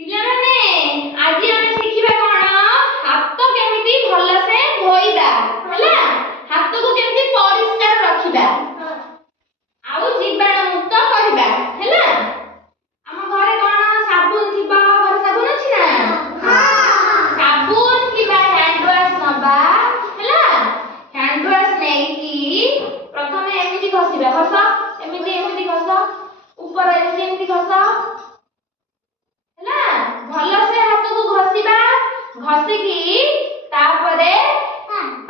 ପିଲାମାନେ ଆଜି ଆମେ ଶିଖିବା କଣ ହାତ କେମିତି ଭଲସେ ଧୋଇବା ହେଲା ହାତକୁ କେମିତି ପରିଷ୍କାର ରଖିବା ଆଉ ଜୀବାଣୁ ମୁକ୍ତ କରିବା ହେଲା ଆମ ଘରେ କଣ ସାବୁନ ଥିବ ଘରେ ସାବୁନ ଅଛି ନା ସାବୁନ କିମ୍ବା ହ୍ୟାଣ୍ଡ ୱାଶ ନବା ହେଲା ହ୍ୟାଣ୍ଡ ୱାଶ ନେଇକି ପ୍ରଥମେ ଏମିତି ଘଷିବା ଘଷ ଏମିତି ଘଷ ऊपर एमती घस है भलसे हाथ को घसीबा घसीकी तापरे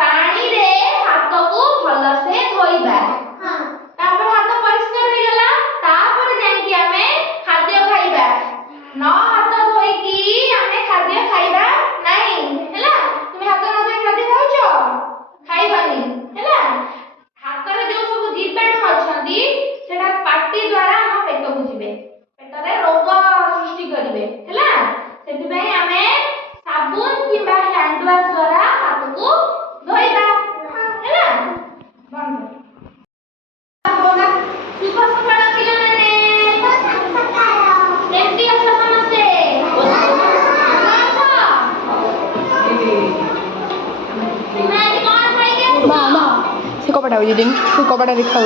पानी रे हाथ को भलसे धोइबा तापर हाथ परिष्कार हो गला तापर जाई हमें खाद्य खाइबा न हाथ धोइकी हमें खाद्य खाइबा नहीं हैला तुम हाथ न धोई खाद्य खाउछो खाइबानी हैला हाथ रे जो सब जीवाणु अछंती सेटा पाटी द्वारा हम पेट को जिवे पेटरे रोग सृष्टि करिवे हैला सेति पई हमें साबुन किबा हैंड वॉश द्वारा हाथ को धोइबा हैला बंद बोला शुभ सकाळ पिला माने केमती अछ समस्ते से कपड़ा हो दिन से कपड़ा देखा